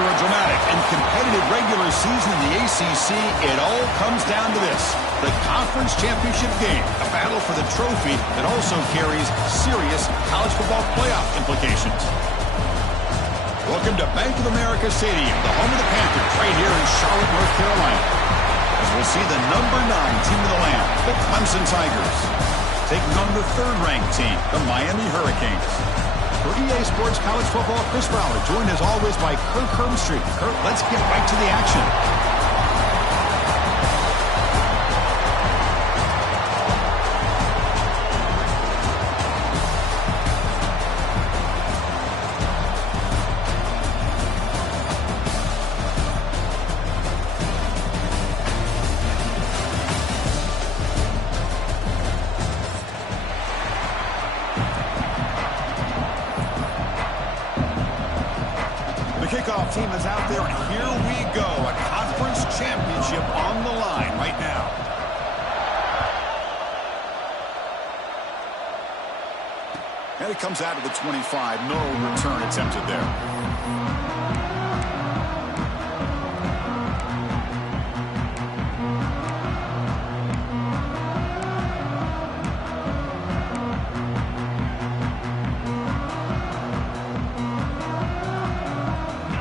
After a dramatic and competitive regular season in the ACC, it all comes down to this: the conference championship game, a battle for the trophy that also carries serious college football playoff implications. Welcome to Bank of America Stadium, the home of the Panthers, right here in Charlotte, North Carolina, as we'll see the number 9 team of the land, the Clemson Tigers, taking on the third-ranked team, the Miami Hurricanes. For EA Sports College Football, Chris Fowler, joined as always by Kirk Hermstreet. Kirk, let's get right to the action. Kickoff team is out there, and here we go. A conference championship on the line right now. And it comes out of the 25. No return attempted there.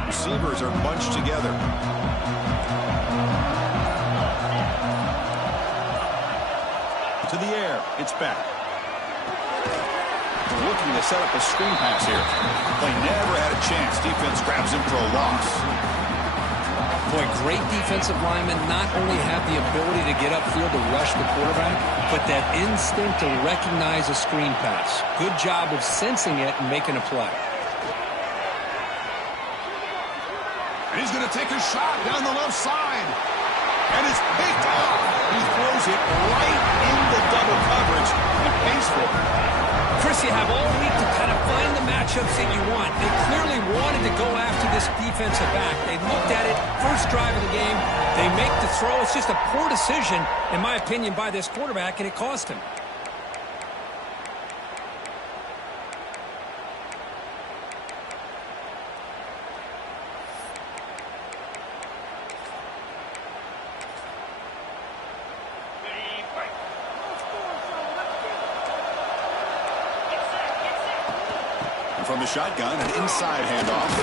Receivers are bunched together. To the air. It's back. Looking to set up a screen pass here. They never had a chance. Defense grabs him for a loss. Boy, great defensive linemen not only have the ability to get upfield to rush the quarterback, but that instinct to recognize a screen pass. Good job of sensing it and making a play. And he's going to take a shot down the left side. And it's picked off. He throws it right into double coverage and pays for it. Chris, you have all week to kind of find the matchups that you want. They clearly wanted to go after this defensive back. They looked at it, first drive of the game. They make the throw. It's just a poor decision, in my opinion, by this quarterback, and it cost him. From the shotgun, an inside handoff.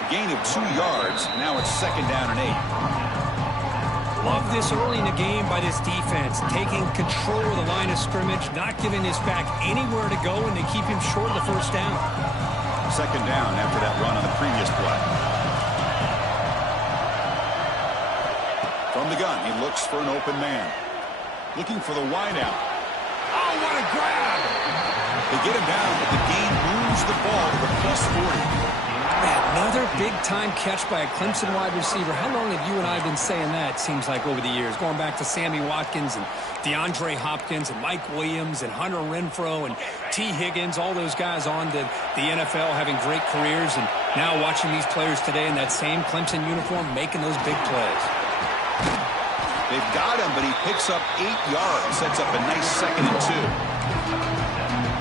A gain of 2 yards. Now it's 2nd down and 8. Love this early in the game by this defense. Taking control of the line of scrimmage, not giving this back anywhere to go, and they keep him short of the first down. 2nd down after that run on the previous play. From the gun, he looks for an open man. Looking for the wideout. Oh, what a grab! They get him down, but the gain moves the ball to the +40. Another big-time catch by a Clemson wide receiver. How long have you and I been saying that, seems like, over the years? Going back to Sammy Watkins and DeAndre Hopkins and Mike Williams and Hunter Renfrow and T. Higgins, all those guys on to the NFL having great careers, and now watching these players today in that same Clemson uniform making those big plays. They've got him, but he picks up 8 yards, sets up a nice 2nd and 2.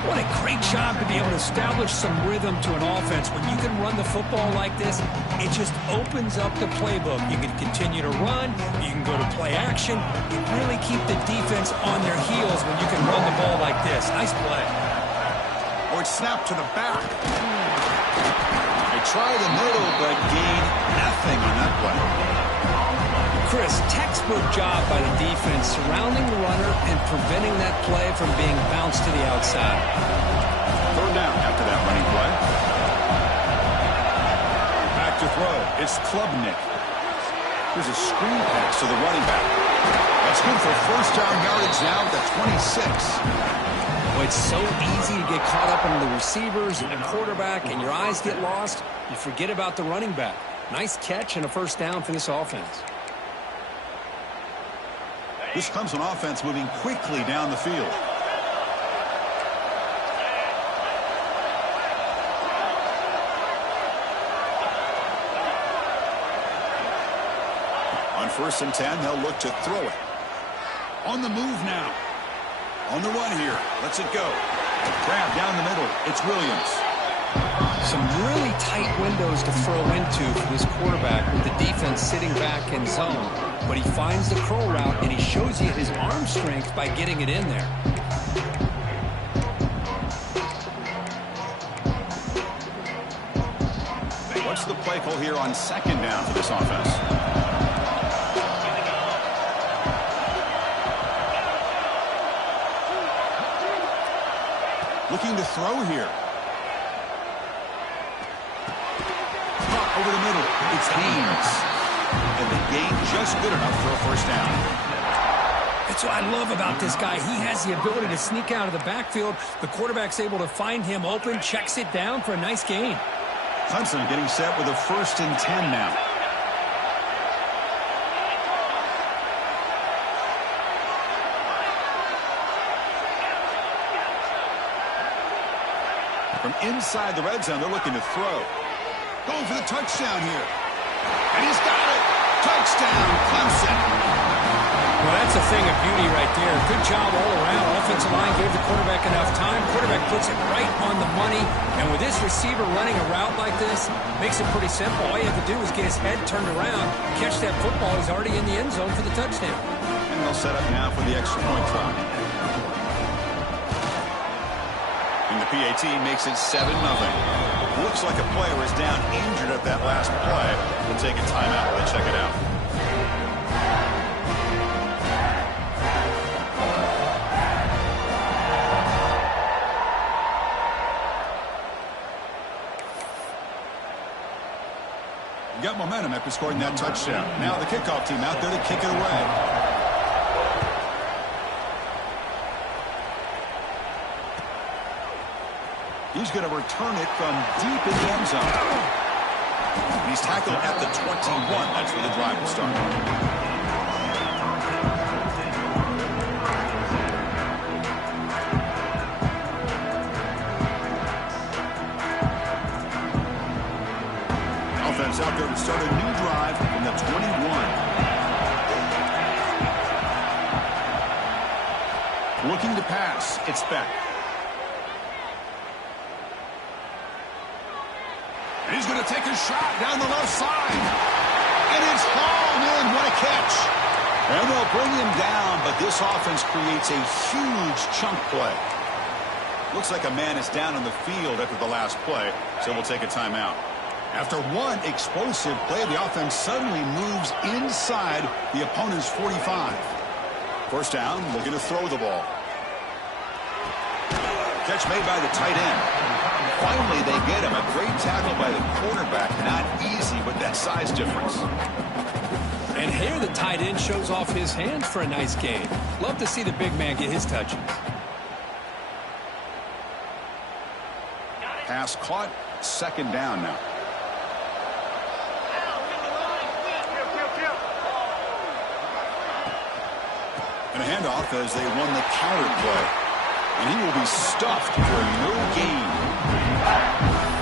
What a great job to be able to establish some rhythm to an offense. When you can run the football like this, it just opens up the playbook. You can continue to run. You can go to play action. You really keep the defense on their heels when you can run the ball like this. Nice play. Oh, it's snapped to the back. They try the middle, but gain nothing on that play. Chris, textbook job by the defense surrounding the runner and preventing that play from being bounced to the outside. 3rd down after that running play. Back to throw. It's Klubnik. Here's a screen pass to the running back. That's good for 1st down yardage now at the 26. Well, it's so easy to get caught up in the receivers and the quarterback, and your eyes get lost. You forget about the running back. Nice catch and a 1st down for this offense. This comes an offense moving quickly down the field. On 1st and 10, they'll look to throw it. On the move now. On the run here. Lets it go. Grab down the middle. It's Williams. Some really tight windows to throw into for this quarterback with the defense sitting back in zone. But he finds the curl route, and he shows you his arm strength by getting it in there. What's the play call here on second down for this offense? Looking to throw here. Over the middle, it's Haynes. And the gain just good enough for a first down. That's what I love about this guy. He has the ability to sneak out of the backfield. The quarterback's able to find him open, checks it down for a nice gain. Clemson getting set with a 1st and 10 now. From inside the red zone, they're looking to throw. Going for the touchdown here. And he's got it. Touchdown, Clemson. Well, that's a thing of beauty right there. Good job all around. Offensive line gave the quarterback enough time. Quarterback puts it right on the money. And with this receiver running a route like this, makes it pretty simple. All you have to do is get his head turned around, catch that football. He's already in the end zone for the touchdown. And they'll set up now for the extra point try. And the PAT makes it 7-0. Looks like a player is down injured at that last play. We'll take a timeout while they check it out. Got momentum after scoring that touchdown. Now the kickoff team out there to kick it away. He's going to return it from deep in the end zone. He's tackled at the 21. That's where the drive will start. Offense out there to start a new drive from the 21. Looking to pass. It's Beck. He's going to take a shot down the left side. And it's hauled in. What a catch. And they'll bring him down, but this offense creates a huge chunk play. Looks like a man is down on the field after the last play, so we'll take a timeout. After one explosive play, the offense suddenly moves inside the opponent's 45. First down, looking to throw the ball. Catch made by the tight end. Finally, they get him. A great tackle by the quarterback. Not easy with that size difference. And here the tight end shows off his hands for a nice gain. Love to see the big man get his touches. Pass caught. Second down now. And a handoff as they run the counter play. And he will be stuffed for no gain.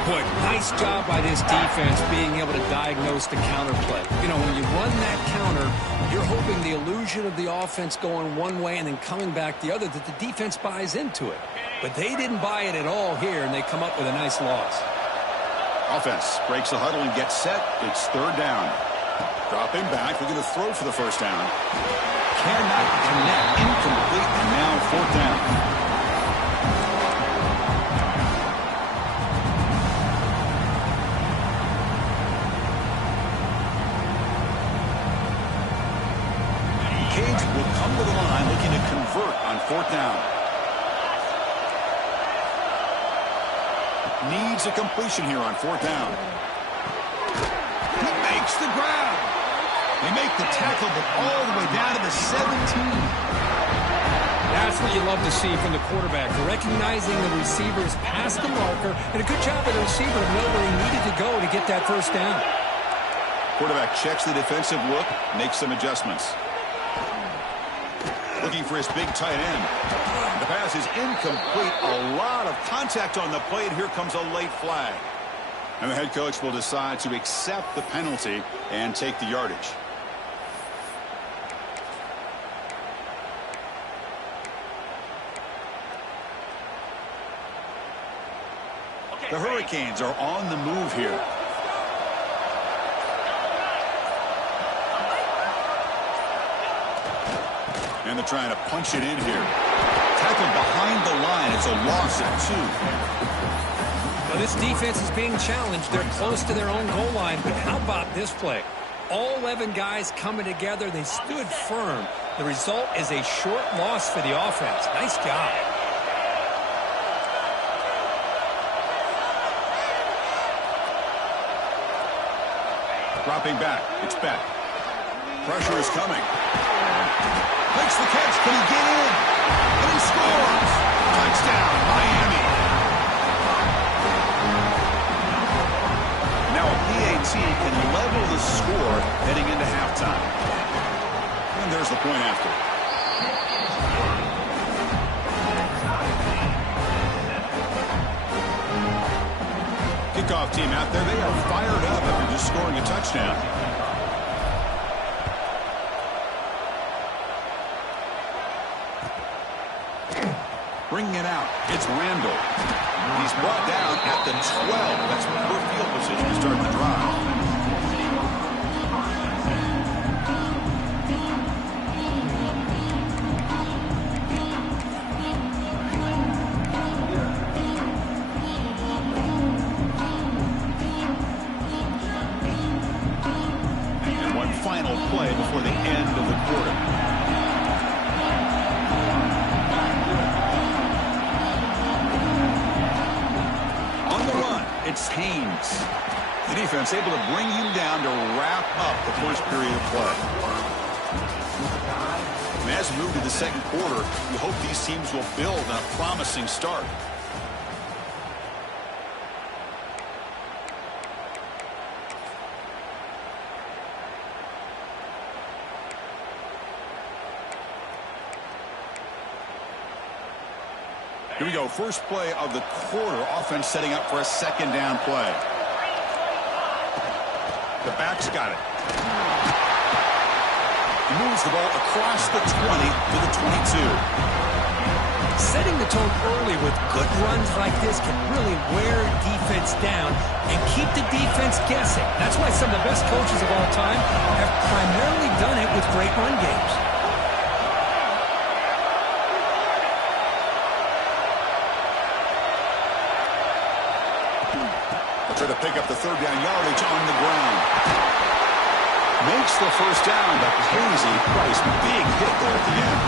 Boy, nice job by this defense being able to diagnose the counter play. You know, when you run that counter, you're hoping the illusion of the offense going one way and then coming back the other, that the defense buys into it. But they didn't buy it at all here, and they come up with a nice loss. Offense breaks the huddle and gets set. It's third down. Dropping back. They're going to throw for the first down. Cannot connect. Incomplete. And now fourth down. Will come to the line looking to convert on fourth down. Needs a completion here on fourth down. He makes the grab. They make the tackle, but all the way down to the 17. That's what you love to see from the quarterback, recognizing the receivers past the marker, and a good job by the receiver to know where he needed to go to get that first down. Quarterback checks the defensive look, makes some adjustments. Looking for his big tight end. The pass is incomplete. A lot of contact on the play, and here comes a late flag. And the head coach will decide to accept the penalty and take the yardage. The Hurricanes are on the move here. And they're trying to punch it in here. Tackled behind the line. It's a loss of 2. Now, this defense is being challenged. They're close to their own goal line. But how about this play? All 11 guys coming together. They stood firm. The result is a short loss for the offense. Nice job. Dropping back. It's Beck. Pressure is coming. Makes the catch. Can he get in? And he scores. Touchdown, Miami. Now a PAT can level the score heading into halftime. And there's the point after. Kickoff team out there. They are fired up after just scoring a touchdown. Bringing it out. It's Randall. He's brought down at the 12. That's poor field position to start the drive. And one final play before the end of the quarter. It's Haynes. The defense able to bring him down to wrap up the first period of play. And as we move to the second quarter, you hope these teams will build on a promising start. Here we go. First play of the quarter. Offense setting up for a second down play. The back's got it. He moves the ball across the 20 to the 22. Setting the tone early with good runs like this can really wear defense down and keep the defense guessing. That's why some of the best coaches of all time have primarily done it with great run games. Try to pick up the third down yardage on the ground. Makes the first down, but Casey Price, big hit there at the end.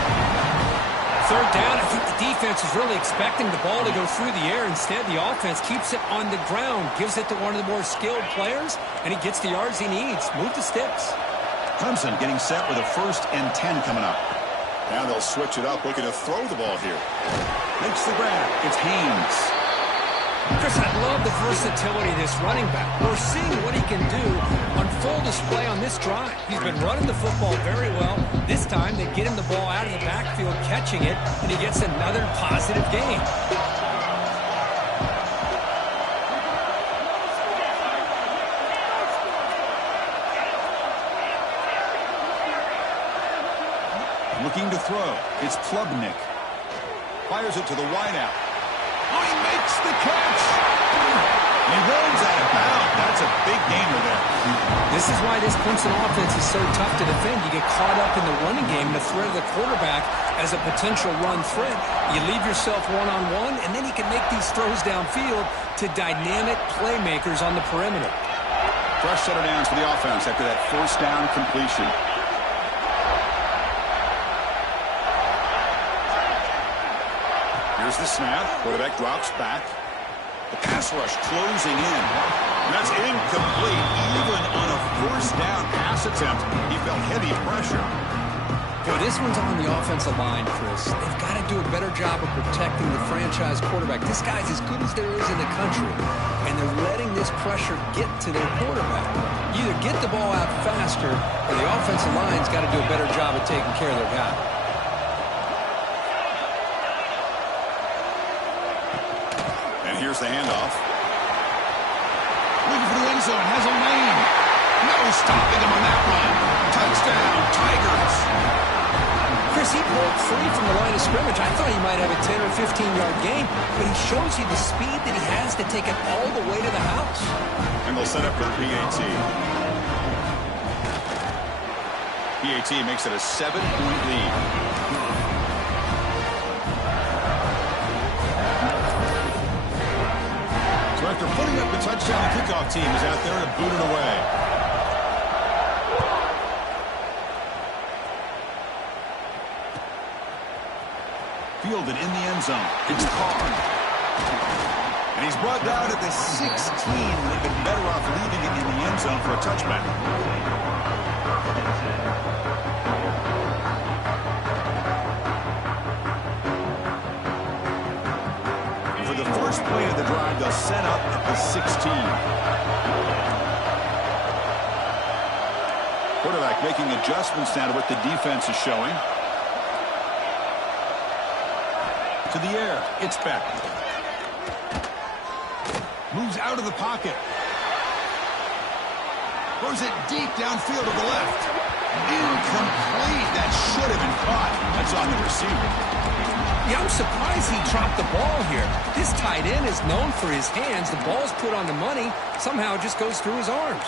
Third down, I think the defense is really expecting the ball to go through the air. Instead, the offense keeps it on the ground, gives it to one of the more skilled players, and he gets the yards he needs. Move the sticks. Clemson getting set with a 1st and 10 coming up. Now they'll switch it up, looking to throw the ball here. Makes the grab. It's Haynes. Chris, I love the versatility of this running back. We're seeing what he can do on full display on this drive. He's been running the football very well. This time, they get him the ball out of the backfield, catching it, and he gets another positive gain. Looking to throw. It's Klubnik. Fires it to the wideout. Oh, he makes the catch. He runs out of bounds. That's a big gainer there. This is why this Clemson offense is so tough to defend. You get caught up in the running game, the threat of the quarterback as a potential run threat. You leave yourself one-on-one, and then you can make these throws downfield to dynamic playmakers on the perimeter. Fresh set of downs for the offense after that first down completion. Here's the snap. Quarterback drops back. The pass rush closing in. That's incomplete. Even on a first down pass attempt, he felt heavy pressure. Boy, this one's on the offensive line, Chris. They've got to do a better job of protecting the franchise quarterback. This guy's as good as there is in the country, and they're letting this pressure get to their quarterback. Either get the ball out faster, or the offensive line's got to do a better job of taking care of their guy. Here's the handoff. Looking for the end zone. Has a lane. No stopping him on that run. Touchdown, Tigers. Chris, he broke free from the line of scrimmage. I thought he might have a 10 or 15-yard gain, but he shows you the speed that he has to take it all the way to the house. And they'll set up for the PAT. PAT makes it a 7-point lead. So after putting up the touchdown, the kickoff team is out there to boot it away. Fielded in the end zone. It's Carr. And he's brought down at the 16. Would have been better off leaving it in the end zone for a touchback. For the first play of the drive, they'll set up at the 16. Quarterback making adjustments now to what the defense is showing. To the air, it's back. Moves out of the pocket. Throws it deep downfield to the left. Incomplete. That should have been caught. That's on the receiver. Yeah, I'm surprised he dropped the ball here. This tight end is known for his hands. The ball's put on the money. Somehow it just goes through his arms.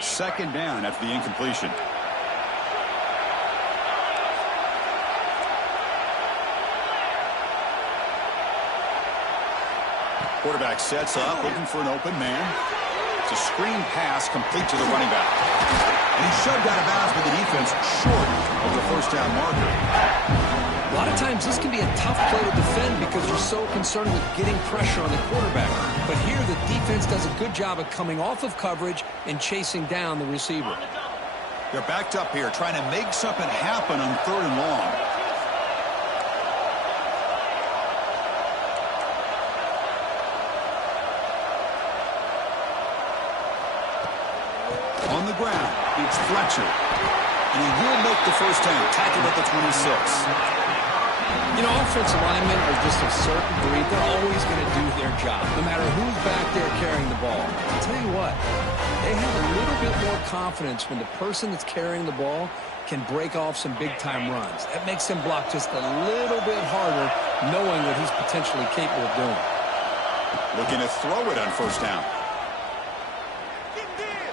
Second down after the incompletion. Quarterback sets up, looking for an open man. It's a screen pass complete to the running back. And he's shoved out of bounds by the defense short of the first down marker. A lot of times this can be a tough play to defend because you're so concerned with getting pressure on the quarterback. But here the defense does a good job of coming off of coverage and chasing down the receiver. They're backed up here trying to make something happen on 3rd and long. On the ground, it's Fletcher. And he will make the first down, tackled at the 26. You know, offensive linemen are just a certain breed. They're always going to do their job, no matter who's back there carrying the ball. I'll tell you what, they have a little bit more confidence when the person that's carrying the ball can break off some big-time runs. That makes him block just a little bit harder, knowing what he's potentially capable of doing. Looking to throw it on first down.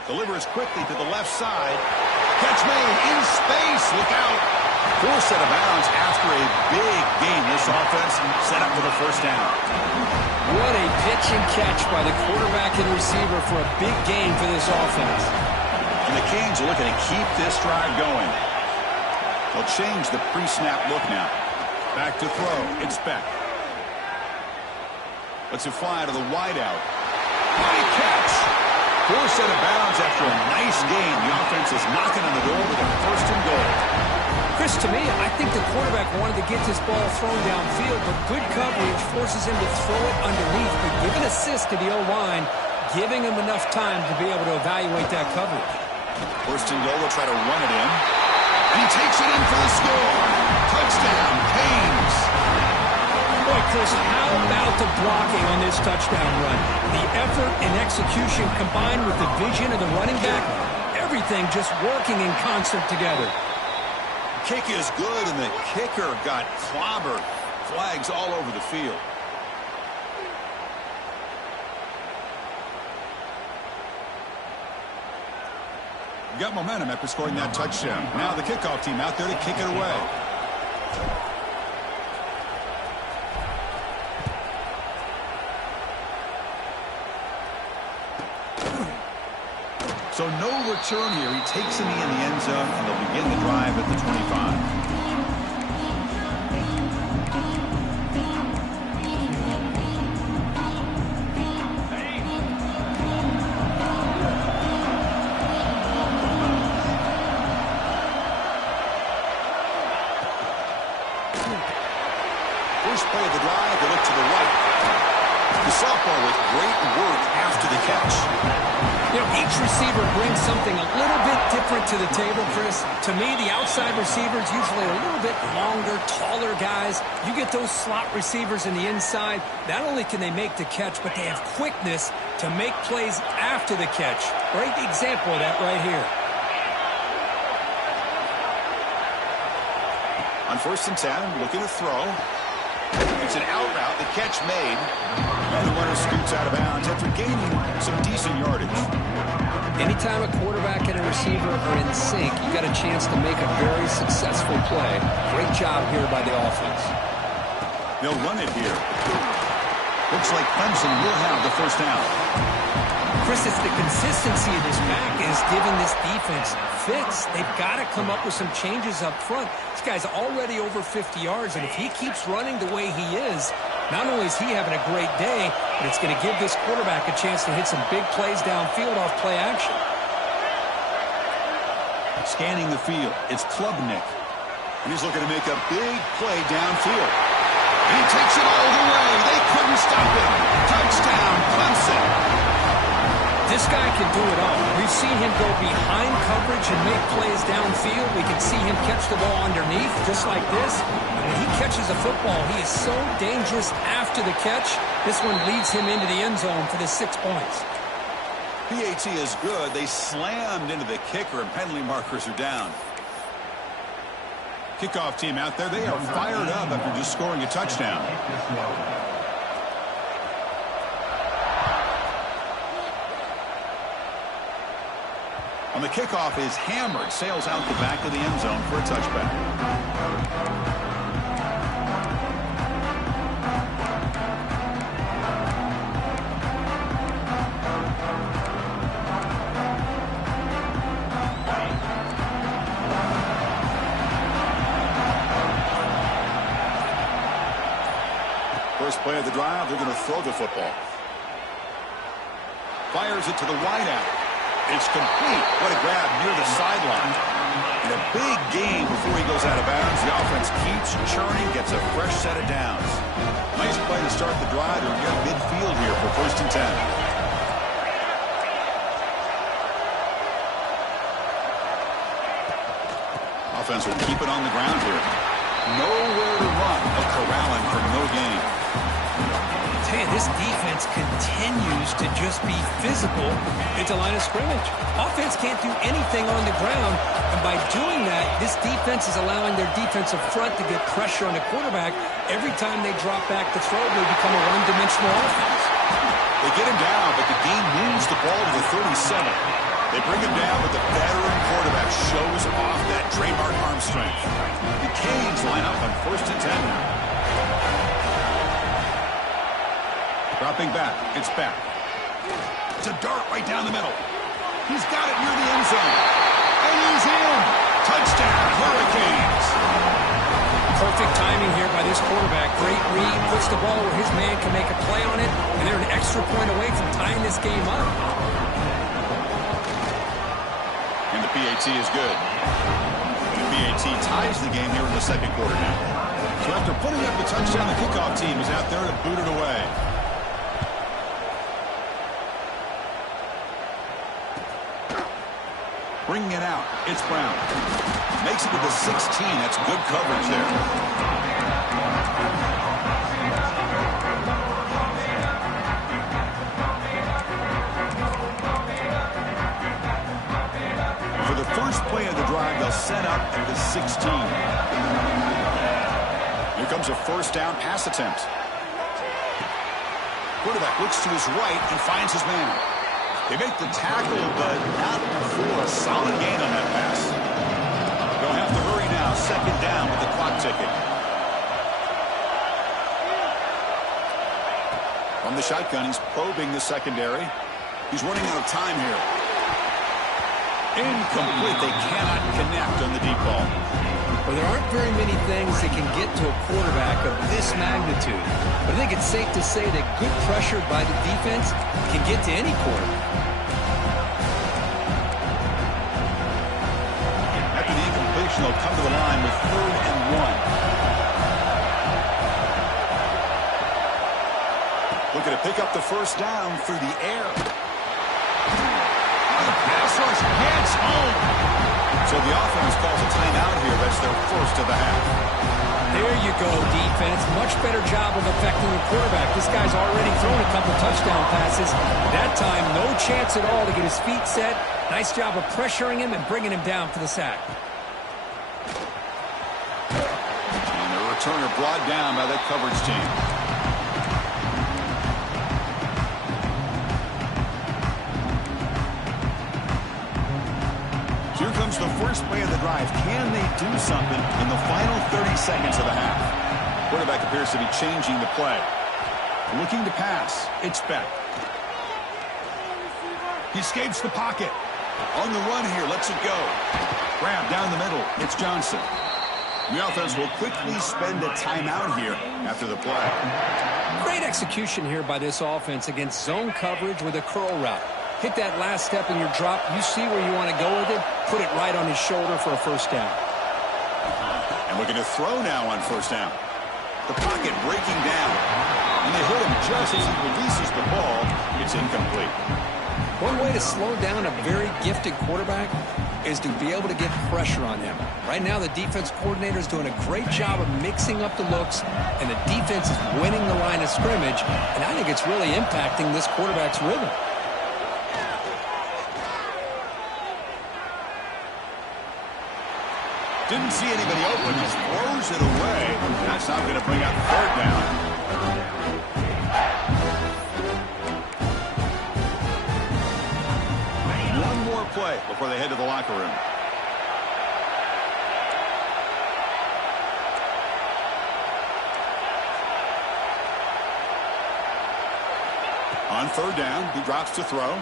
Delivers quickly to the left side. Catch made in space. Look out. Forced out of bounds after a big gain. This offense set up for the first down. What a pitch and catch by the quarterback and receiver for a big gain for this offense. And the Canes are looking to keep this drive going. They'll change the pre-snap look now. Back to throw. It's Beck. Lets it fly to the wideout. Great catch. Forced out of bounds after a nice gain. The offense is knocking on the door with a first and goal. Chris, to me, I think the quarterback wanted to get this ball thrown downfield, but good coverage forces him to throw it underneath. But give an assist to the O-line, giving him enough time to be able to evaluate that coverage. First and goal, they'll try to run it in. And he takes it in for the score. Touchdown, Canes. Boy, Chris, how about the blocking on this touchdown run? The effort and execution combined with the vision of the running back, everything just working in concert together. Kick is good, and the kicker got clobbered. Flags all over the field. Got momentum after scoring that touchdown. Now the kickoff team out there to kick it away. So no return here. He takes a knee in the end zone, and they'll begin the drive at the 25. First play of the drive, they look to the right. The softball with great work after the catch. You know, each receiver brings something a little bit different to the table, Chris. To me, the outside receivers usually are a little bit longer, taller guys. You get those slot receivers in the inside, not only can they make the catch, but they have quickness to make plays after the catch. Great example of that right here. On 1st and 10, looking to throw. It's an out route, the catch made. And the runner scoots out of bounds after gaining some decent yardage. Anytime a quarterback and a receiver are in sync, you got a chance to make a very successful play. Great job here by the offense. They'll run it here. Looks like Clemson will have the first down. Chris, it's the consistency of this back is giving this defense fits. They've got to come up with some changes up front. This guy's already over 50 yards, and if he keeps running the way he is, not only is he having a great day, but it's going to give this quarterback a chance to hit some big plays downfield off play action. Scanning the field, it's Klubnik. And he's looking to make a big play downfield. And he takes it all the way. They couldn't stop him. Touchdown, Clemson. This guy can do it all. We've seen him go behind coverage and make plays downfield. We can see him catch the ball underneath, just like this. And when he catches a football, he is so dangerous after the catch. This one leads him into the end zone for the 6 points. PAT is good. They slammed into the kicker, and penalty markers are down. Kickoff team out there, they are fired up after just scoring a touchdown. On the kickoff is hammered, sails out the back of the end zone for a touchback. First play of the drive, they're going to throw the football. Fires it to the wideout. It's complete. What a grab near the sideline. And a big gain before he goes out of bounds. The offense keeps churning, gets a fresh set of downs. Nice play to start the drive. They're near midfield here for 1st and 10. Offense will keep it on the ground here. Nowhere to run, but corralling for no gain. Hey, this defense continues to just be physical at the line of scrimmage. Offense can't do anything on the ground, and by doing that, this defense is allowing their defensive front to get pressure on the quarterback. Every time they drop back to throw, they become a one-dimensional offense. They get him down, but the game moves the ball to the 37. They bring him down, but the veteran quarterback shows off that trademark arm strength. The Canes line up on 1st and 10 now. Dropping back. It's back. It's a dart right down the middle. He's got it near the end zone. And he's in. Touchdown, Hurricanes. Perfect timing here by this quarterback. Great read. Puts the ball where his man can make a play on it. And they're an extra point away from tying this game up. And the PAT is good. The PAT ties the game here in the 2nd quarter now. So after putting up the touchdown, the kickoff team is out there to boot it away. Bringing it out. It's Brown. Makes it to the 16. That's good coverage there. For the first play of the drive, they'll set up at the 16. Here comes a 1st down pass attempt. Quarterback looks to his right and finds his man. They make the tackle, but not before a solid gain on that pass. They'll have to hurry now. 2nd down with the clock ticking. From the shotgun, he's probing the secondary. He's running out of time here. Incomplete. They cannot connect on the deep ball. Well, there aren't very many things that can get to a quarterback of this magnitude. But I think it's safe to say that good pressure by the defense can get to any quarterback. After the incompletion, they'll come to the line with 3rd and 1. Looking to They pick up the first down through the air. The pass rush gets home. So the offense calls a timeout here. That's their first of the half. There you go, defense. Much better job of affecting the quarterback. This guy's already thrown a couple touchdown passes. That time, no chance at all to get his feet set. Nice job of pressuring him and bringing him down for the sack. And the returner brought down by that coverage team. Here comes the first play of the drive. Can they do something in the final 30 seconds of the half? Quarterback appears to be changing the play. Looking to pass. It's Beck. He escapes the pocket. On the run here. Lets it go. Grab down the middle. It's Johnson. The offense will quickly spend a timeout here after the play. Great execution here by this offense against zone coverage with a curl route. Hit that last step in your drop. You see where you want to go with it. Put it right on his shoulder for a first down. And looking to throw now on first down. The pocket breaking down. And they hit him just as he releases the ball. It's incomplete. One way to slow down a very gifted quarterback is to be able to get pressure on him. Right now, the defense coordinator is doing a great job of mixing up the looks, and the defense is winning the line of scrimmage, and I think it's really impacting this quarterback's rhythm. Didn't see anybody open. Just throws it away. That's not going to bring up third down. One more play before they head to the locker room. On third down, he drops to throw.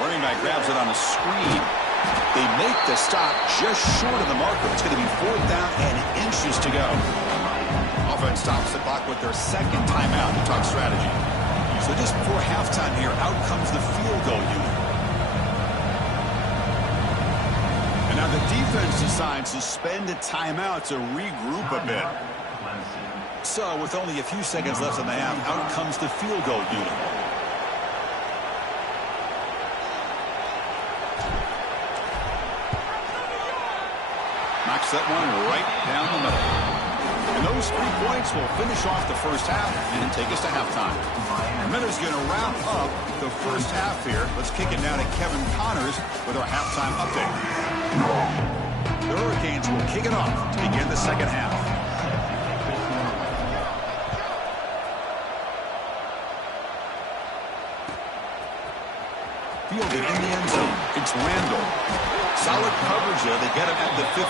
Running back grabs it on a screen. They make the stop just short of the marker. It's going to be fourth down and inches to go. Offense stops the clock with their second timeout to talk strategy. So just before halftime here, out comes the field goal unit. And now the defense decides to spend a timeout to regroup a bit. So with only a few seconds left in the half, out comes the field goal unit. Knocks that one right down the middle. And those 3 points will finish off the first half and take us to halftime. Miller's going to wrap up the first half here. Let's kick it down to Kevin Connors with our halftime update. The Hurricanes will kick it off to begin the second half. Fielded in the end zone. It's Randall. Solid coverage there. They get him at the 15.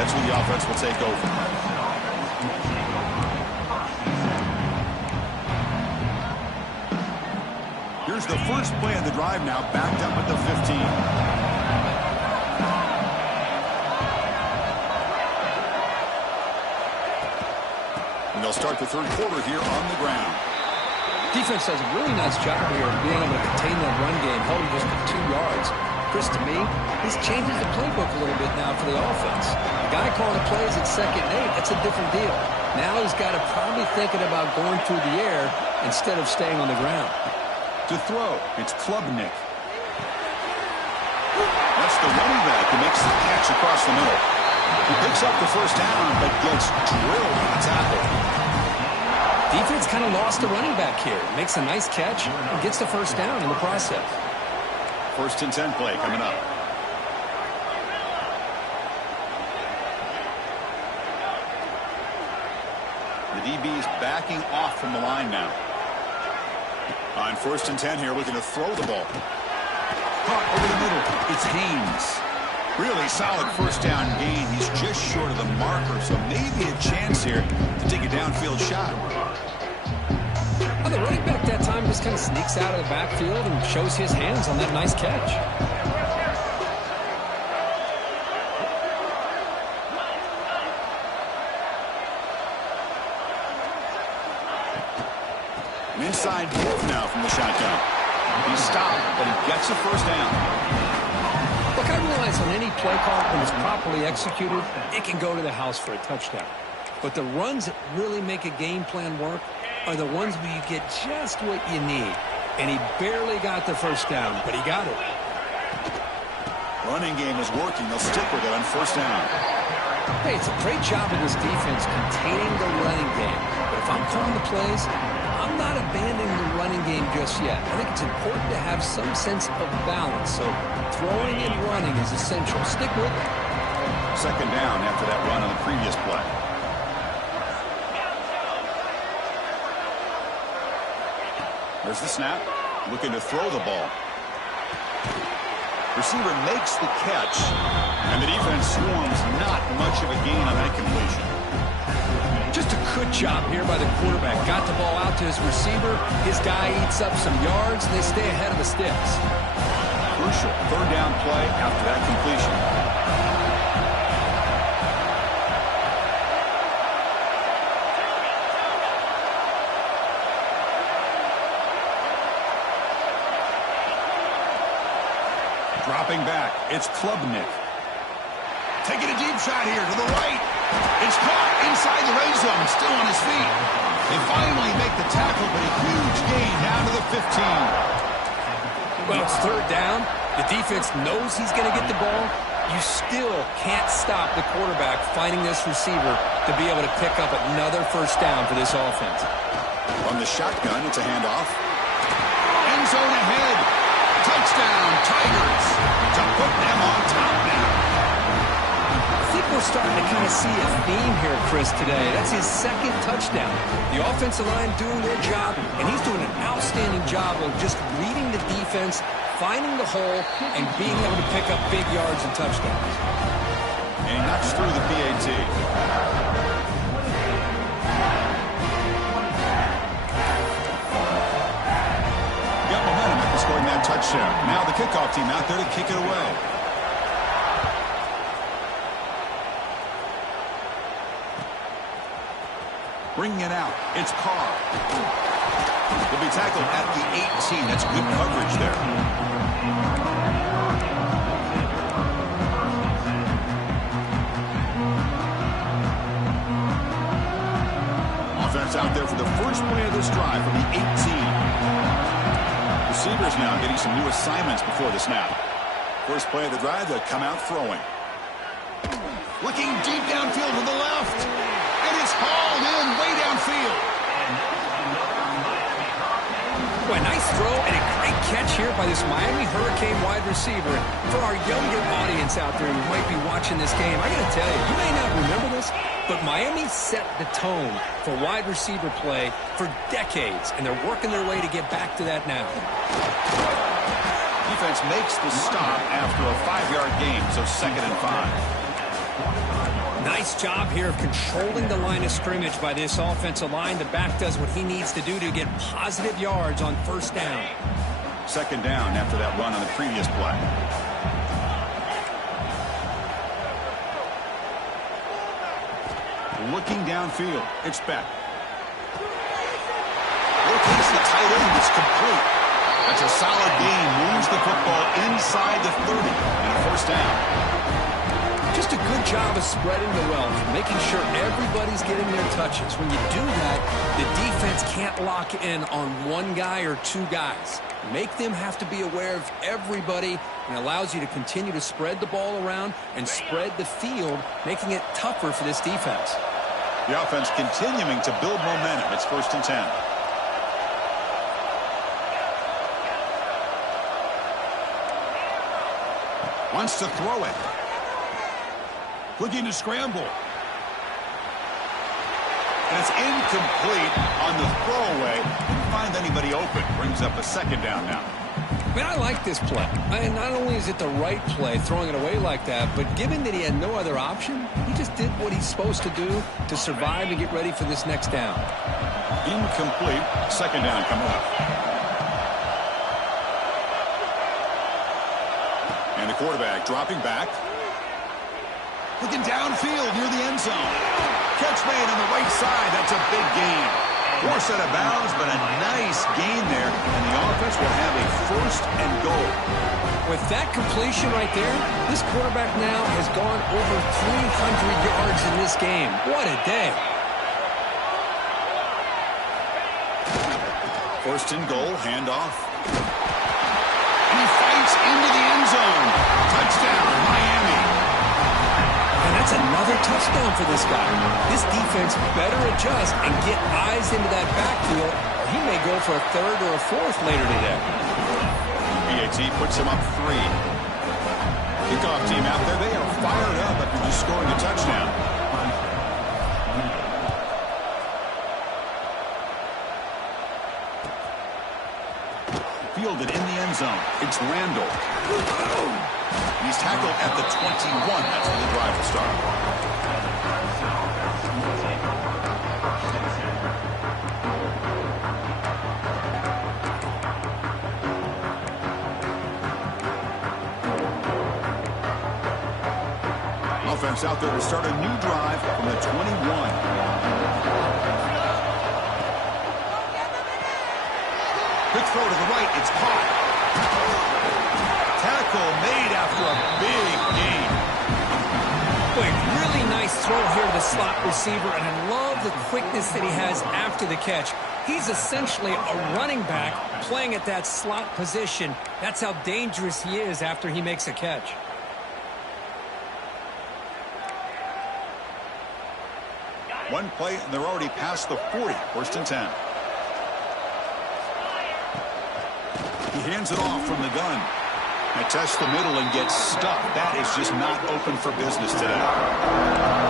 That's where the offense will take over. Here's the first play of the drive now, backed up at the 15. And they'll start the third quarter here on the ground. Defense does a really nice job here of being able to contain that run game, holding just 2 yards. Chris, to me, this changes the playbook a little bit now for the offense. The guy calling the plays at 2nd and 8, that's a different deal. Now he's got to probably thinking about going through the air instead of staying on the ground. To throw, it's Klubnik. That's the running back who makes the catch across the middle. He picks up the first down, but gets drilled on the tackle. Defense kind of lost the running back here. Makes a nice catch and gets the first down in the process. First and 10 play coming up. The DB's backing off from the line now. On first and 10 here, looking to throw the ball. Caught over the middle. It's Haynes. Really solid first down gain. He's just short of the marker, so maybe a chance here to take a downfield shot. Well, the running back that time just kind of sneaks out of the backfield and shows his hands on that nice catch. An inside move now from the shotgun. He's stopped, but he gets a first down. Look, I realize on any play call, when it's properly executed, it can go to the house for a touchdown. But the runs that really make a game plan work are the ones where you get just what you need. And he barely got the first down, but he got it. Running game is working. They'll stick with it on first down. Hey, it's a great job of this defense containing the running game. But if I'm calling the plays, I'm not abandoning the running game just yet. I think it's important to have some sense of balance. So throwing and running is essential. Stick with it. Second down after that run on the previous play. There's the snap. Looking to throw the ball. Receiver makes the catch, and the defense swarms. Not much of a gain on that completion. Just a good job here by the quarterback. Got the ball out to his receiver. His guy eats up some yards, and they stay ahead of the sticks. Crucial third down play after that completion. Dropping back, it's Klubnik. Taking a deep shot here to the right. It's caught inside the red zone, still on his feet. They finally make the tackle, but a huge gain down to the 15. Well, it's third down. The defense knows he's going to get the ball. You still can't stop the quarterback finding this receiver to be able to pick up another first down for this offense. On the shotgun, it's a handoff. End zone ahead. Touchdown, Tigers, to put them on top now. I think we're starting to kind of see a theme here, Chris, today. That's his second touchdown. The offensive line doing their job, and he's doing an outstanding job of just reading the defense, finding the hole, and being able to pick up big yards and touchdowns. And he knocks through the PAT. Scoring that touchdown. Now the kickoff team out there to kick it away. Bringing it out. It's Carr. He'll be tackled at the 18. That's good coverage there. Offense out there for the first play of this drive from the 18. Receivers now getting some new assignments before the snap. First play of the drive, they'll come out throwing. Looking deep downfield to the left. And it's hauled in way downfield. Boy, nice throw and a great catch here by this Miami Hurricane wide receiver. For our younger audience out there who might be watching this game, I got to tell you, you may not remember this, but Miami set the tone for wide receiver play for decades, and they're working their way to get back to that now. Defense makes the stop after a 5-yard gain, so 2nd and 5. Nice job here of controlling the line of scrimmage by this offensive line. The back does what he needs to do to get positive yards on first down. 2nd down after that run on the previous play. Looking downfield, it's Beck. Locates the tight end, it's complete. That's a solid gain, moves the football inside the 30, and a first down. Just a good job of spreading the wealth, making sure everybody's getting their touches. When you do that, the defense can't lock in on one guy or two guys. Make them have to be aware of everybody, and allows you to continue to spread the ball around and spread the field, making it tougher for this defense. The offense continuing to build momentum. It's 1st and 10. Wants to throw it. Looking to scramble. And it's incomplete on the throwaway. Didn't find anybody open. Brings up a 2nd down now. Man, I like this play. And not only is it the right play, throwing it away like that, but given that he had no other option, he just did what he's supposed to do to survive and get ready for this next down. Incomplete. 2nd down coming up. And the quarterback dropping back. Looking downfield near the end zone. Catch made on the right side. That's a big gain. Forced out of bounds, but a nice gain there. And the offense will have a 1st and goal. With that completion right there, this quarterback now has gone over 300 yards in this game. What a day. First and goal, handoff. And he fights into the end zone. Touchdown, Miami. And that's another touchdown for this guy. This defense better adjust and get eyes into that backfield, or he may go for a third or a fourth later today. PAT puts him up 3. Kickoff team out there, they are fired up after just scoring a touchdown. Fielded in the end zone. It's Randall. He's tackled at the 21. That's where the drive will start. Offense out there to start a new drive from the 21. Quick throw to the right. It's caught. Tackle made after a big gain. Boy, really nice throw here to the slot receiver, and I love the quickness that he has after the catch. He's essentially a running back playing at that slot position. That's how dangerous he is after he makes a catch. One play, and they're already past the 40. First and 10. He hands it off from the gun. And tests the middle and gets stuck. That is just not open for business today.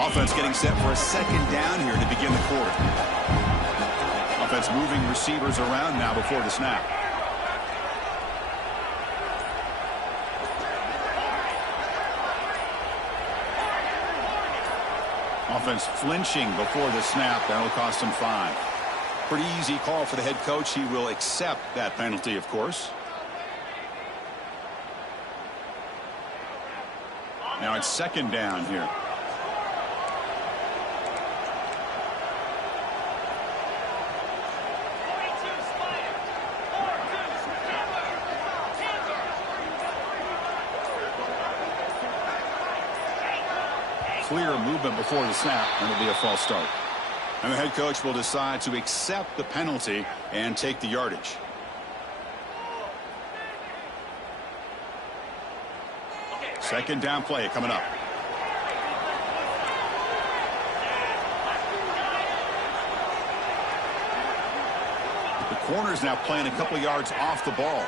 Offense getting set for a second down here to begin the quarter. Offense moving receivers around now before the snap. Offense flinching before the snap. That'll cost him 5. Pretty easy call for the head coach. He will accept that penalty, of course. Now it's second down here. Clear movement before the snap, and it'll be a false start. And the head coach will decide to accept the penalty and take the yardage. Second down play coming up. The corner's now playing a couple yards off the ball.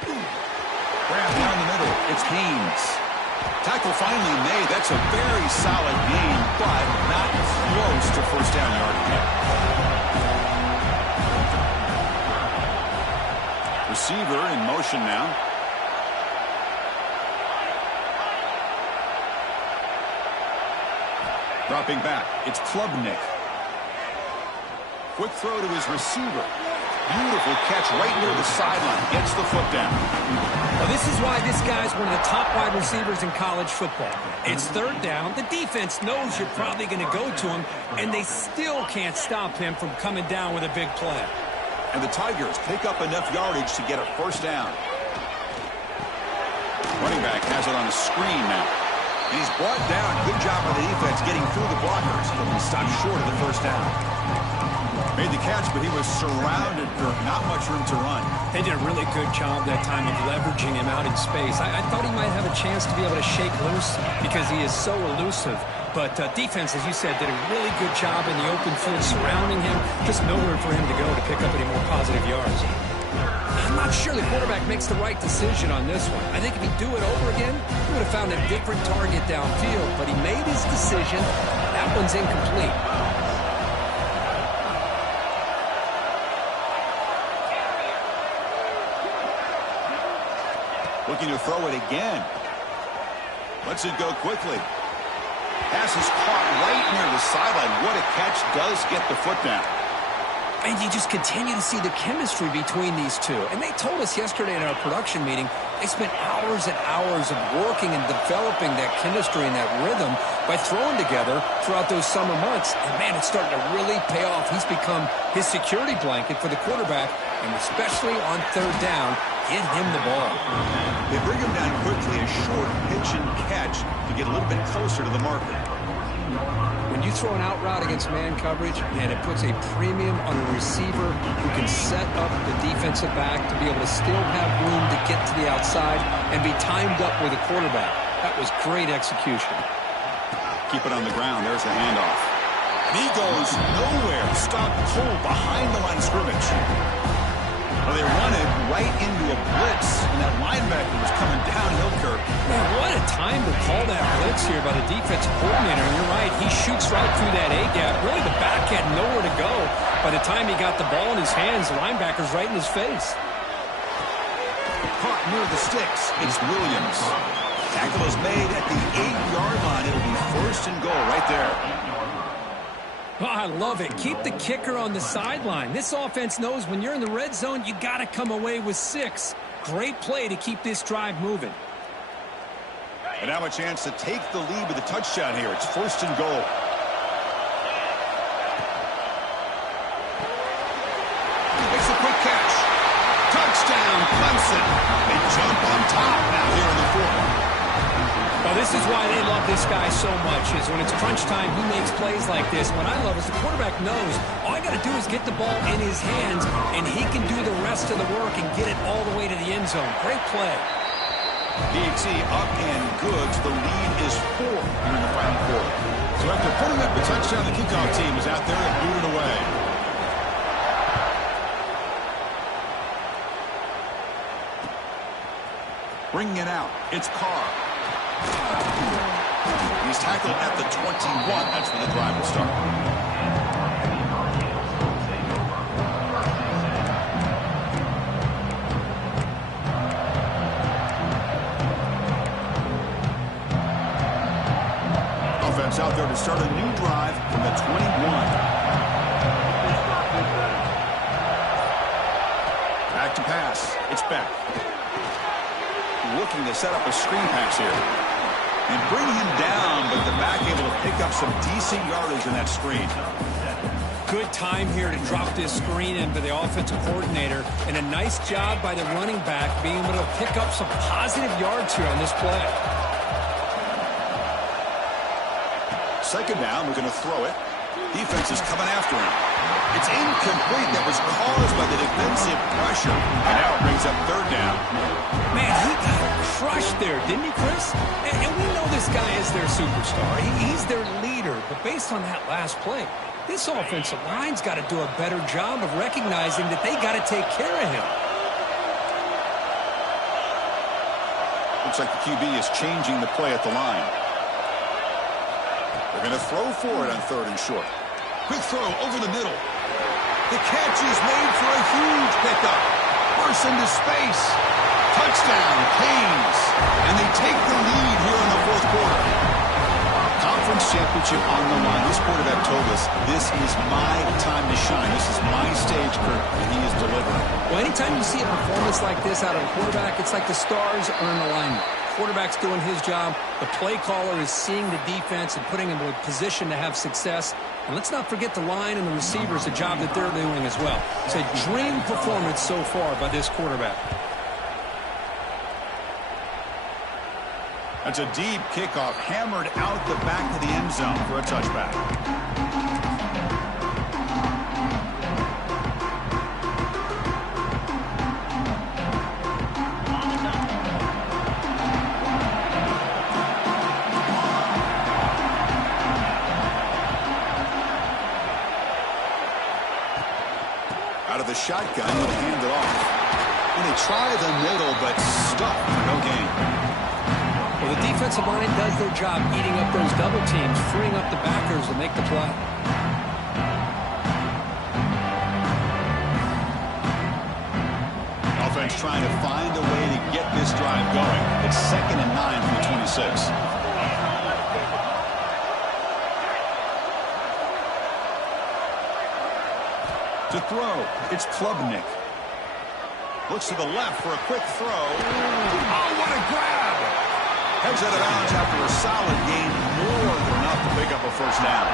Grab down the middle. It's Haynes. Tackle finally made. That's a very solid gain, but not close to first down yardage yet. Receiver in motion now. Dropping back. It's Klubnik. Quick throw to his receiver. Beautiful catch right near the sideline. Gets the foot down. Well, this is why this guy's one of the top wide receivers in college football. It's third down. The defense knows you're probably going to go to him, and they still can't stop him from coming down with a big play. And the Tigers pick up enough yardage to get a first down. Running back has it on a screen now. He's brought down. Good job by the defense getting through the blockers, but he stopped short of the first down. Made the catch, but he was surrounded for not much room to run. They did a really good job that time of leveraging him out in space. I thought he might have a chance to be able to shake loose because he is so elusive. But defense, as you said, did a really good job in the open field surrounding him. Just nowhere for him to go to pick up any more positive yards. I'm not sure the quarterback makes the right decision on this one. I think if he'd do it over again, he would have found a different target downfield. But he made his decision. That one's incomplete. Looking to throw it again. Lets it go quickly. Pass is caught right near the sideline. What a catch does get the foot down. And you just continue to see the chemistry between these two. And they told us yesterday in our production meeting, they spent hours and hours of working and developing that chemistry and that rhythm by throwing together throughout those summer months. And, man, it's starting to really pay off. He's become his security blanket for the quarterback, and especially on third down, get him the ball. They bring him down quickly, a short pitch and catch to get a little bit closer to the marker. When you throw an out route against man coverage, and it puts a premium on a receiver who can set up the defensive back to be able to still have room to get to the outside and be timed up with a quarterback. That was great execution. Keep it on the ground. There's the handoff. And he goes nowhere. Stopped cold behind the line of scrimmage. Well, they run it right into a blitz, and that linebacker was coming downhill, Kirk. Man, what a time to call that blitz here by the defensive coordinator. And you're right, he shoots right through that A-gap. Really, the back had nowhere to go. By the time he got the ball in his hands, the linebacker's right in his face. Caught near the sticks. It's Williams. Tackle is made at the 8-yard line. It'll be first and goal right there. Oh, I love it. Keep the kicker on the sideline. This offense knows when you're in the red zone, you got to come away with 6. Great play to keep this drive moving. And now a chance to take the lead with a touchdown here. It's first and goal. Makes a quick catch. Touchdown, Clemson. They jump on top now here in the fourth. Well, this is why they love this guy so much, is when it's crunch time, he makes plays like this. What I love is the quarterback knows all I got to do is get the ball in his hands, and he can do the rest of the work and get it all the way to the end zone. Great play. DT up and good. The lead is 4 here in the final quarter. So after putting up the touchdown, the kickoff team is out there and boot it away. Bringing it out, it's Carr. He's tackled at the 21. That's when the drive will start. Offense out there to start a new drive from the 21. Back to pass. It's back. Looking to set up a screen pass here. And bring him down, but the back able to pick up some decent yardage in that screen. Good time here to drop this screen in for the offensive coordinator, and a nice job by the running back being able to pick up some positive yards here on this play. Second down, we're going to throw it. Defense is coming after him. It's incomplete. That was caused by the defensive pressure. And now it brings up third down. Man, he got crushed there, didn't he, Chris? And we know this guy is their superstar. He's their leader. But based on that last play, this offensive line's got to do a better job of recognizing that they got to take care of him. Looks like the QB is changing the play at the line. They're going to throw for it on third and short. Quick throw over the middle. The catch is made for a huge pickup. Bursts into space. Touchdown, Canes. And they take the lead here in the fourth quarter. Conference championship on the line. This quarterback told us, this is my time to shine. This is my stage, Kirk, and he is delivering. Well, anytime you see a performance like this out of a quarterback, it's like the stars are in alignment. Quarterback's doing his job. The play caller is seeing the defense and putting him in a position to have success. And let's not forget the line and the receivers, the job that they're doing as well. It's a dream performance so far by this quarterback. That's a deep kickoff, hammered out the back of the end zone for a touchback. Out of the shotgun, he'll hand it off. And they try the middle, but stuck for no gain. Well, the defensive line does their job eating up those double teams, freeing up the backers to make the play. Offense trying to find a way to get this drive going. It's 2nd and 9 from the 26. To throw, it's Klubnik. Looks to the left for a quick throw. Oh, what a grab! Heads out of bounds after a solid gain, more than enough to pick up a first down.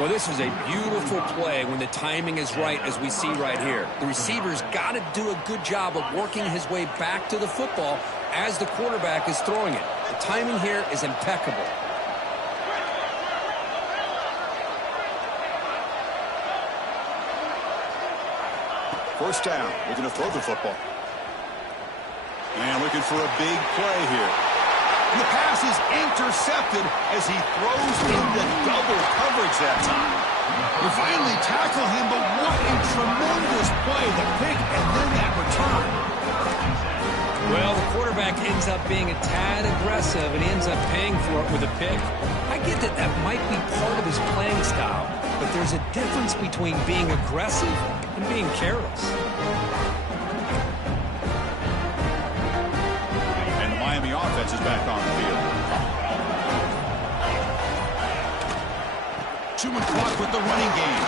Well, this is a beautiful play when the timing is right, as we see right here. The receiver's got to do a good job of working his way back to the football as the quarterback is throwing it. The timing here is impeccable. First down, looking to throw the football. And looking for a big play here. And the pass is intercepted as he throws into double coverage that time. You finally tackle him, but what a tremendous play. The pick and then that return. Well, the quarterback ends up being a tad aggressive, and he ends up paying for it with a pick. I get that that might be part of his playing style, but there's a difference between being aggressive and being careless. And the Miami offense is back on the field. Two-man clock with the running game.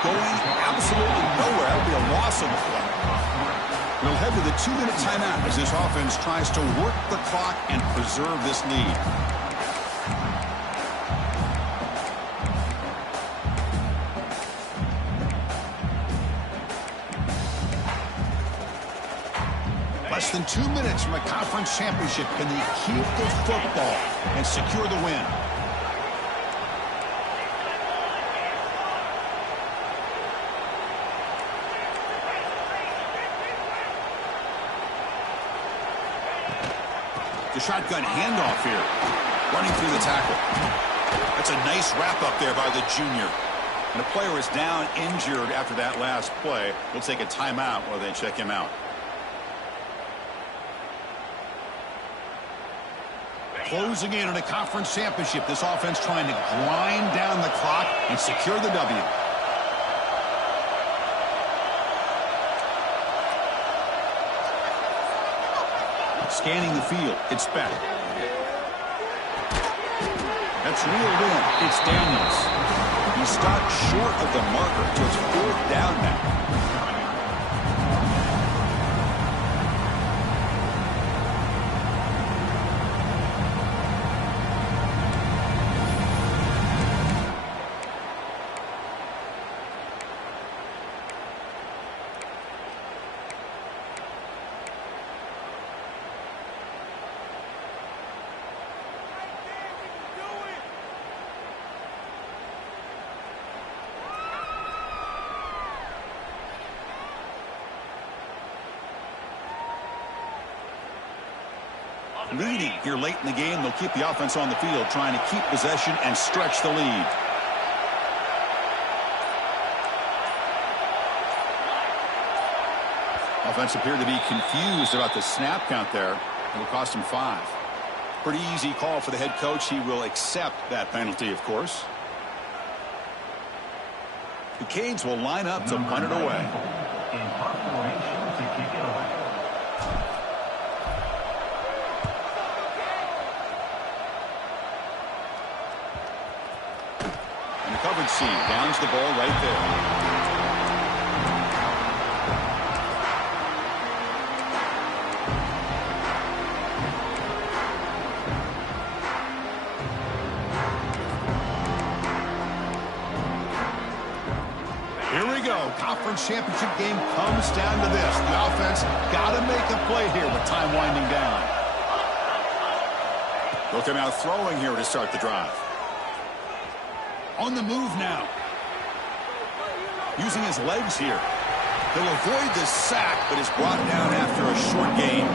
Going absolutely nowhere. That would be a loss on the play. We'll head to the 2-minute timeout as this offense tries to work the clock and preserve this lead. Less than 2 minutes from a conference championship. Can they keep the football and secure the win? The shotgun handoff here. Running through the tackle. That's a nice wrap up there by the junior. And a player is down injured after that last play. We'll take a timeout while they check him out. Closing in on a conference championship. This offense trying to grind down the clock and secure the W. Scanning the field. It's Beck. That's reeled in. It's Daniels. He stopped short of the marker, so it's 4th down now. Leading here late in the game, they'll keep the offense on the field, trying to keep possession and stretch the lead. Offense appeared to be confused about the snap count there. It'll cost him 5. Pretty easy call for the head coach. He will accept that penalty, of course. The Canes will line up to punt it away. In preparation to kick it away. Covered C downs the ball right there. Here we go. Conference championship game comes down to this. The offense got to make a play here with time winding down. They'll come out throwing here to start the drive. On the move now. Using his legs here. He'll avoid the sack, but is brought down after a short gain.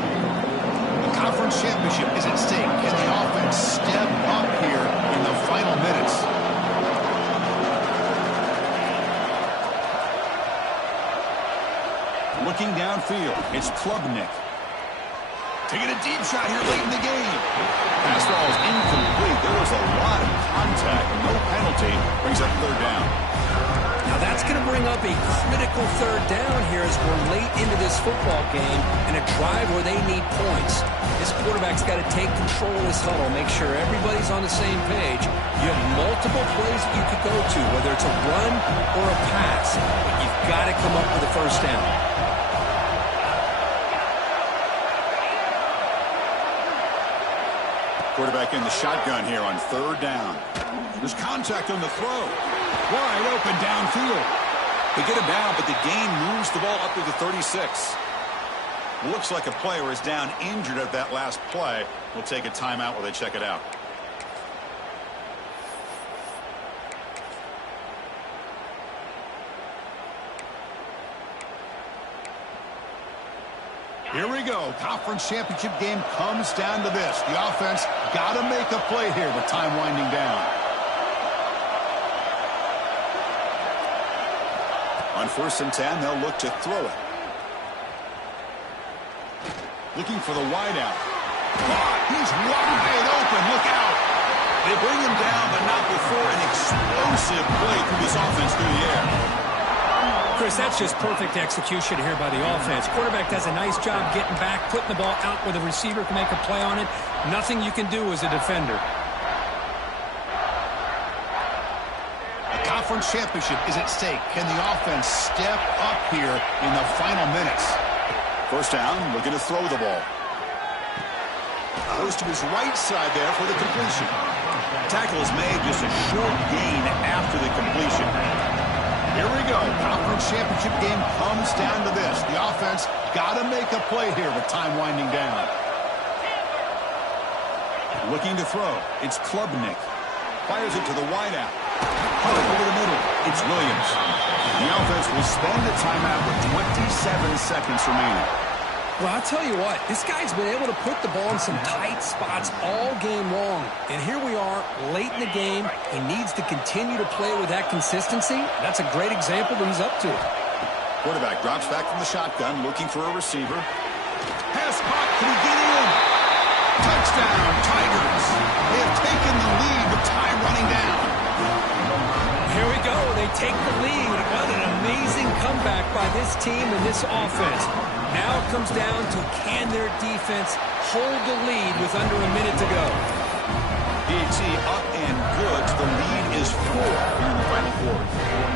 The conference championship is at stake. Can the offense step up here in the final minutes? Looking downfield, it's Klubnik. Taking a deep shot here late in the game. Pass ball is incomplete. There was a lot of contact. No penalty. Brings up 3rd down. Now that's going to bring up a critical third down here as we're late into this football game in a drive where they need points. This quarterback's got to take control of this huddle, make sure everybody's on the same page. You have multiple plays that you could go to, whether it's a run or a pass, but you've got to come up with a first down. Quarterback in the shotgun here on third down. There's contact on the throw. Wide open downfield. They get him down, but the gain moves the ball up to the 36. Looks like a player is down injured at that last play. We'll take a timeout while they check it out. Here we go. Conference championship game comes down to this. The offense got to make a play here with time winding down. On 1st and 10, they'll look to throw it. Looking for the wideout. He's wide open. Look out. They bring him down, but not before an explosive play through this offense through the air. Chris, that's just perfect execution here by the offense. Quarterback does a nice job getting back, putting the ball out where the receiver can make a play on it. Nothing you can do as a defender. A conference championship is at stake. Can the offense step up here in the final minutes? First down, looking to throw the ball. Goes to his right side there for the completion. Tackle is made, just a short gain after the completion. Here we go. Conference championship game comes down to this. The offense got to make a play here with time winding down. Looking to throw. It's Klubnik. Fires it to the wideout. Over the middle. It's Williams. The offense will spend a timeout with 27 seconds remaining. Well, I'll tell you what, this guy's been able to put the ball in some tight spots all game long. And here we are, late in the game. He needs to continue to play with that consistency. That's a great example that he's up to it. Quarterback drops back from the shotgun, looking for a receiver. Pass caught. Can he get in? Touchdown, Tigers. They have taken the lead with time running down. Here we go. They take the lead. What an amazing comeback by this team and this offense. Now it comes down to can their defense hold the lead with under a minute to go. PAT up and good. The lead is 4 here in the final quarter.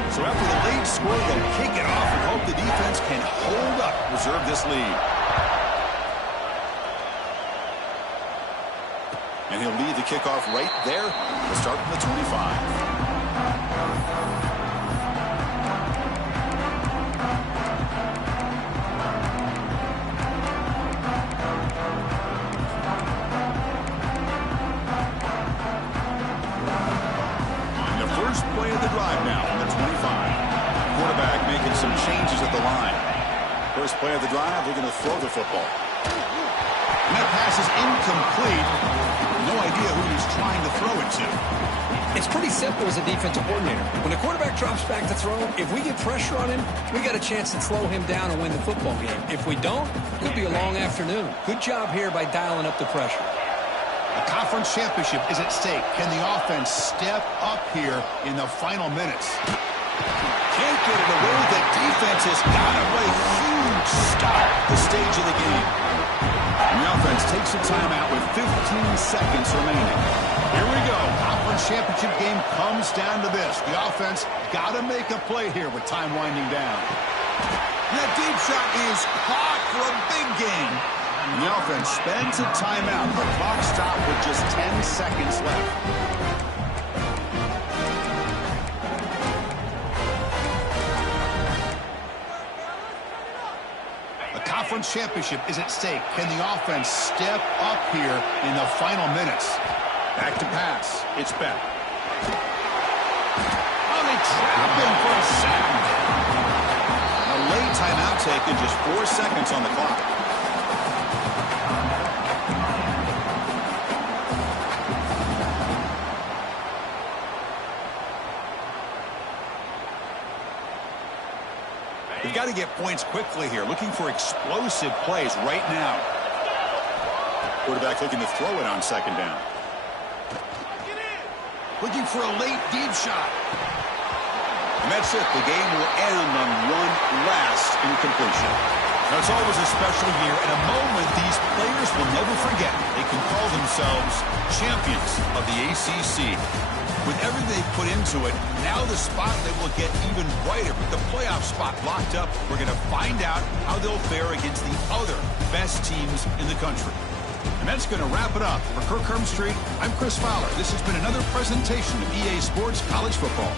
So after the late score, they'll kick it off and hope the defense can hold up, preserve this lead. And he'll lead the kickoff right there. We'll start from the 25. Play of the drive now from the 25. Quarterback making some changes at the line. First play of the drive, they're going to throw the football. And that pass is incomplete. No idea who he's trying to throw it to. It's pretty simple as a defensive coordinator. When the quarterback drops back to throw, if we get pressure on him, we got a chance to slow him down and win the football game. If we don't, it'll be a long afternoon. Good job here by dialing up the pressure. A conference championship is at stake. Can the offense step up here in the final minutes? Can't get it away. The defense has got to play a huge stop the stage of the game. And the offense takes a timeout with 15 seconds remaining. Here we go. Conference championship game comes down to this. The offense got to make a play here with time winding down. That deep shot is caught for a big gain. The offense spends a timeout. The clock stopped with just 10 seconds left. A conference championship is at stake. Can the offense step up here in the final minutes? Back to pass. It's Beck. Oh, they trap him for a sack. A late timeout taken, just 4 seconds on the clock. They've got to get points quickly here. Looking for explosive plays right now. Quarterback looking to throw it on second down. Looking for a late deep shot. And that's it. The game will end on one last incompletion. Now, it's always a special year and a moment these players will never forget. They can call themselves champions of the ACC. With everything they put into it, now the spotlight will get even brighter. With the playoff spot locked up, we're going to find out how they'll fare against the other best teams in the country. And that's going to wrap it up. For Kirk Street, I'm Chris Fowler. This has been another presentation of EA Sports College Football.